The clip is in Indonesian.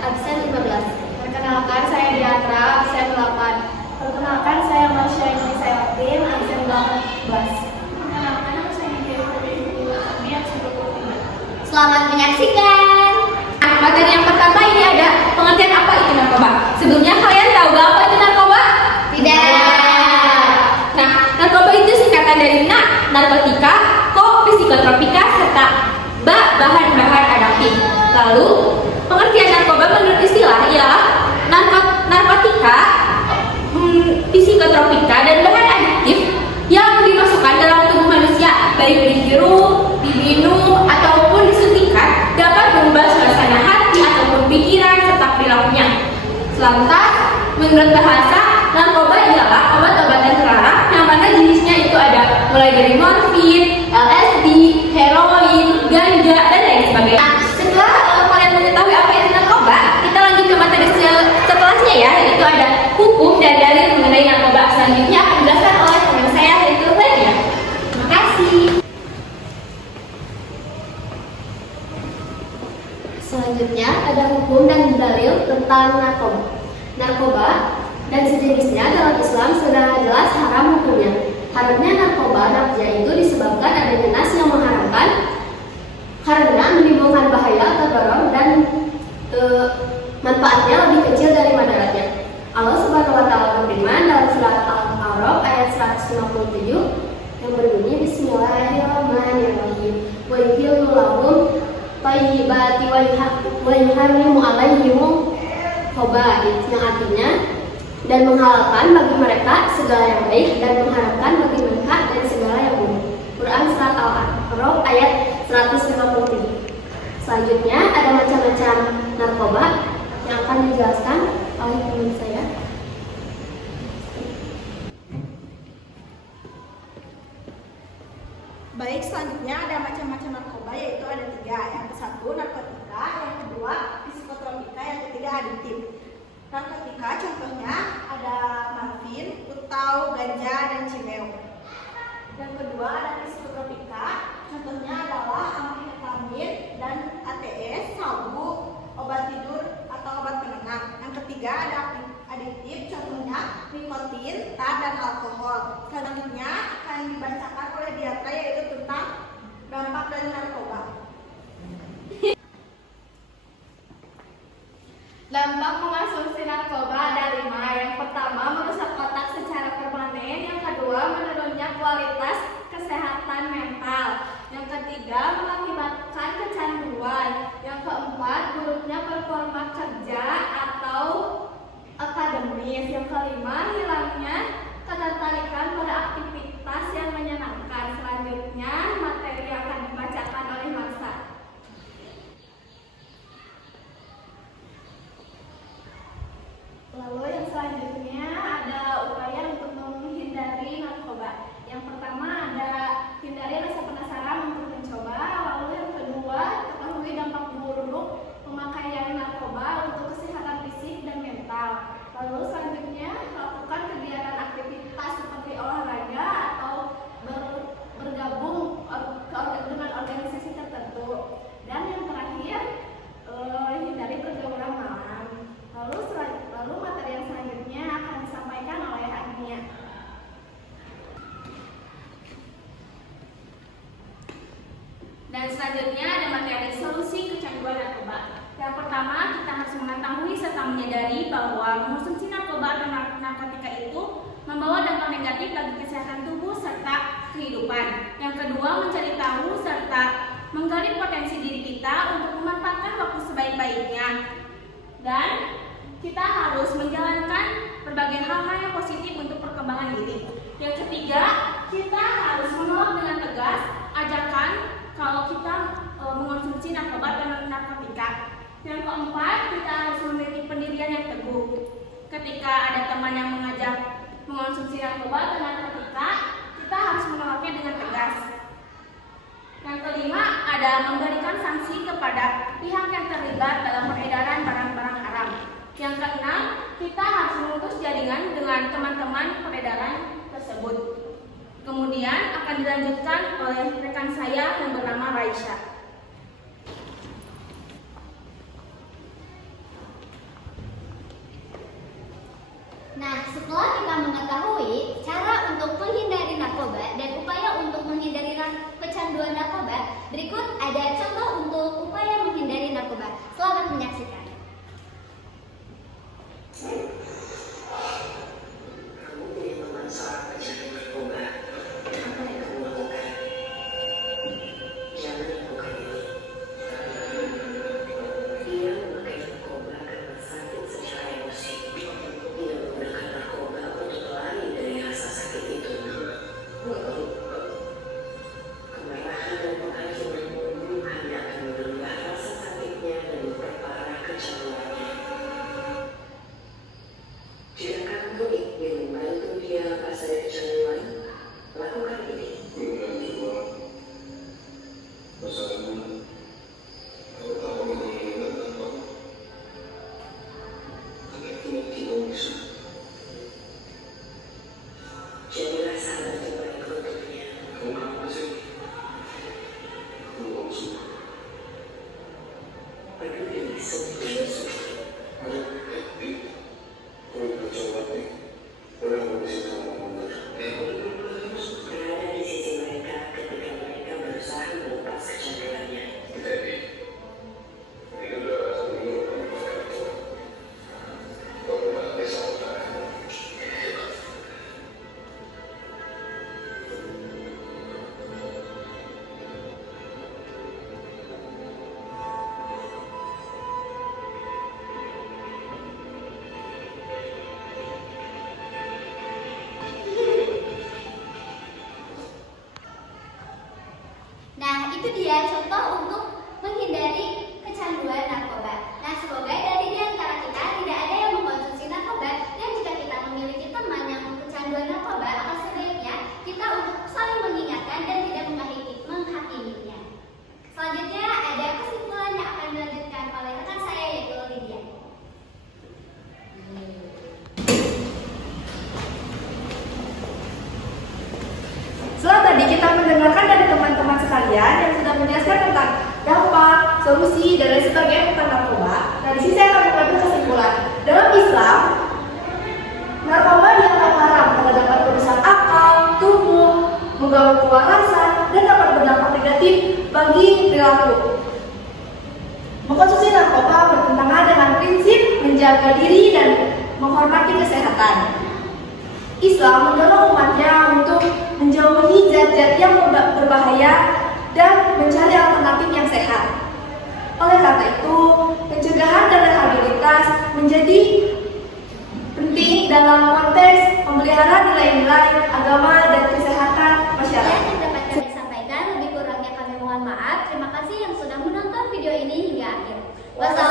absen 15. Perkenalkan, saya Diatra, absen 8. Perkenalkan, saya Marsha Sayapin, absen 18. Perkenalkan, nama saya Dewi Putri, absen 23. Selamat menyaksikan. Materi yang pertama ini ada pengertian apa itu narkoba. Sebelumnya kalian tahu gak apa itu narkoba? Tidak. Nah, narkoba itu singkatan dari narkotika, psikotropika, serta bahan-bahan adiktif. Lalu, pengertian narkoba menurut istilah ialah narkotika, psikotropika, dan bahan adiktif yang dimasukkan dalam tubuh manusia, baik dihirup, diminum, ataupun disuntikan, dapat mengubah suasana hati ataupun pikiran serta perilakunya. Selantas, menurut bahasa, narkoba ialah obat-obatan terlarang yang mana jenisnya itu ada mulai dari morfin, LSD, heroin, ganja, dan lain sebagainya. Nah, setelah kalian mengetahui apa itu narkoba, kita lanjut ke materi setelahnya ya, yaitu ada hukum dan dalil mengenai narkoba. Selanjutnya akan dijelaskan oleh teman saya, yaitu Nadia. Terima kasih. Selanjutnya ada hukum dan dalil tentang narkoba dan sejenisnya dalam Islam sudah jelas haram hukumnya. Haramnya narkoba yaitu disebabkan adanya nas yang mengharamkan karena menimbulkan bahaya atau dorong dan manfaatnya lebih kecil dari madaratnya. Allah Subhanahu wa taala berfirman dalam surat Al-A'raf ayat 157 yang berbunyi Bismillahirrahmanirrahim. Wa yuhillu lahum thayyibati wa yuharrimu 'alaihim khaba'ith, yang artinya dan menghalalkan bagi mereka segala yang baik dan mengharamkan bagi mereka dari segala yang buruk. Quran surat Al-A'raf ayat 157. Selanjutnya ada macam-macam narkoba yang akan dijelaskan oleh teman saya. Baik, selanjutnya ada macam-macam narkoba, yaitu ada 3. Yang ke-1 narkotika, yang kedua psikotropika, yang ketiga adiktif. Narkotika contohnya ada morfin, utau, ganja, dan cimeo. Yang kedua ada psikotropika, contohnya adalah amfetamin dan ATS, sabu, obat tidur atau obat penenang. Yang ketiga ada adiktif, contohnya nikotin, tar, dan alkohol. Selanjutnya akan dibacakan oleh Diatra, yaitu tentang dampak dari narkoba. Dampak mengonsumsi narkoba ada 5. Yang pertama, merusak otak secara permanen. Yang kedua, menurunnya kualitas kesehatan mental. Yang ketiga, mengakibatkan kecanduan. Yang keempat, buruknya performa kerja atau akademis. Yang kelima, hilangnya ketertarikan pada aktivitas yang menyenangkan. Selanjutnya, materi akan dibacakan oleh Marsa. Lalu yang selanjutnya ada upaya untuk menghindari narkoba. Yang pertama ada hindari rasa penasaran untuk mencoba. Lalu yang kedua, ketahui dampak buruk pemakaian narkoba untuk kesehatan fisik dan mental. Lalu selanjutnya lakukan kegiatan aktivitas seperti olahraga atau bergabung dengan organisasi tertentu. Dan yang terakhir, hindari pergaulan malam. Lalu materi yang selanjutnya akan disampaikan oleh Agnia. Dan selanjutnya ada materi solusi kecanduan narkoba. Yang pertama, kita harus mengetahui serta menyadari bahwa mengonsumsi narkoba atau narkotika itu membawa dampak negatif bagi kesehatan tubuh serta kehidupan. Yang kedua, mencari tahu serta menggali potensi diri kita untuk memanfaatkan waktu sebaik-baiknya. Dan kita harus menjalankan berbagai hal-hal yang positif untuk perkembangan diri. Yang ketiga, kita harus menolak dengan tegas ajakan kalau kita mengonsumsi narkoba dan narkotika. Yang keempat, kita harus memiliki pendirian yang teguh. Ketika ada teman yang mengajak mengonsumsi narkoba dan narkotika, kita harus menolaknya dengan tegas. Yang kelima, ada memberikan sanksi kepada pihak yang terlibat dalam peredaran barang-barang haram. Yang keenam, kita harus memutus jaringan dengan teman-teman peredaran tersebut. Kemudian akan dilanjutkan oleh rekan saya yang bernama Raisya. Nah, setelah kita mengetahui cara untuk menghindari narkoba dan upaya untuk menghindari kecanduan narkoba, berikut ada contoh untuk upaya menghindari narkoba. Selamat menyaksikan. Kamu punya teman seorang pecandu narkoba. Apa yang kamu lakukan? Jangan lakukan ini. Dia memakai narkoba karena sakit secara emosi. Dia menggunakan narkoba untuk lari dari rasa sakit itu. Kemarahan dan penghakiman hanya akan menambah rasa sakitnya dan memperparah kecanduannya. Jika kamu ingin membantu dia lepas dari kecanduan, lakukan ini. Benar juga. Masalahnya, kalau kamu menggunakan apa? Anak tidak bisa. Jadilah sahabat terbaik untuknya. Kamu kenapa sih? Aku belum suka. Peduli sungguh-sungguh. Ayo, kalau kita coba nih, boleh aku di sini sama Mundur? Berada di sisi mereka ketika mereka berusaha melepas kecanduannya. Jadi, ini udah dulu kamu pakai itu. Kamu nanti sama saya. Nah, itu dia contoh untuk menghindari kecanduan narkoba. Nah, semoga dari di antara kita tidak ada yang mengkonsumsi narkoba, dan jika kita memiliki teman yang kecanduan narkoba, maka sebaiknya kita untuk saling mengingatkan dan tidak menghakiminya. Selanjutnya ada kesimpulan yang akan dilanjutkan oleh rekan saya yaitu Lydia. Setelah tadi kita mendengarkan dari teman-teman sekalian yang sudah menjelaskan tentang dampak, solusi, dan lain sebagainya tentang narkoba. Nah, di sini saya akan mengambil kesimpulan. Dalam Islam, narkoba dianggap haram karena dapat merusak akal, tubuh, mengganggu kewarasan, dan dapat berdampak negatif bagi perilaku. Mengkonsumsi narkoba bertentangan dengan prinsip menjaga diri dan menghormati kesehatan. Islam mendorong umatnya untuk menjauhi zat-zat yang berbahaya dan mencari alternatif yang sehat. Oleh karena itu, pencegahan dan rehabilitas menjadi penting dalam konteks memelihara nilai-nilai agama dan kesehatan masyarakat. Yang dapat kami sampaikan, lebih kurangnya kami mohon maaf. Terima kasih yang sudah menonton video ini hingga akhir. Wassalamualaikum